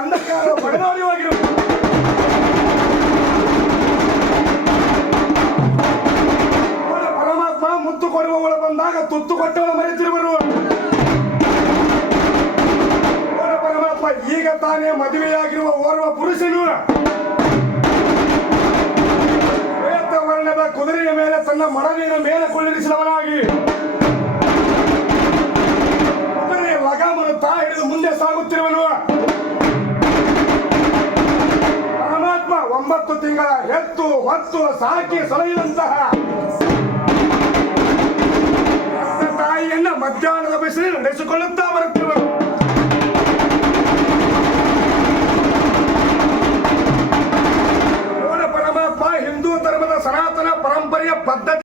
ಅಂಧಕಾರ ಬಡದಾಡಿವಾಗಿರುವ ಪರಮಾತ್ಮ ಮುತ್ತು ಕೊಡುವವಳು ಬಂದಾಗ ತುತ್ತು ಕೊಟ್ಟವಳ ಮರೆತಿರುವರು. ಪರಮಾತ್ಮ ಈಗ ತಾನೇ ಮದುವೆಯಾಗಿರುವ ಓರ್ವ ಪುರುಷನು ಶ್ವೇತ ವರ್ಣದ ಕುದುರೆಯ ಮೇಲೆ ತನ್ನ ಮಡವಿನ ಮೇಲೆ ಕುಳ್ಳಿರಿಸಿದವನಾಗಿ ಕುದುರೆಯ ಲಗಾಮನ್ನು ತಾ ಹಿಡಿದು ಮುಂದೆ ಸಾಗುತ್ತಿರುವನು. ಪರಮಾತ್ಮ 9 ತಿಂಗಳ ಹೆತ್ತು ಹೊತ್ತು ಸಾಕಿ ಸಲಹಿದಂತಹ ತಾಯಿಯನ್ನ ಮಧ್ಯಾಹ್ನದ ಬಿಸಿಲು ನಡೆಸಿಕೊಳ್ಳುತ್ತಾ ಬರುತ್ತಿರುವರು.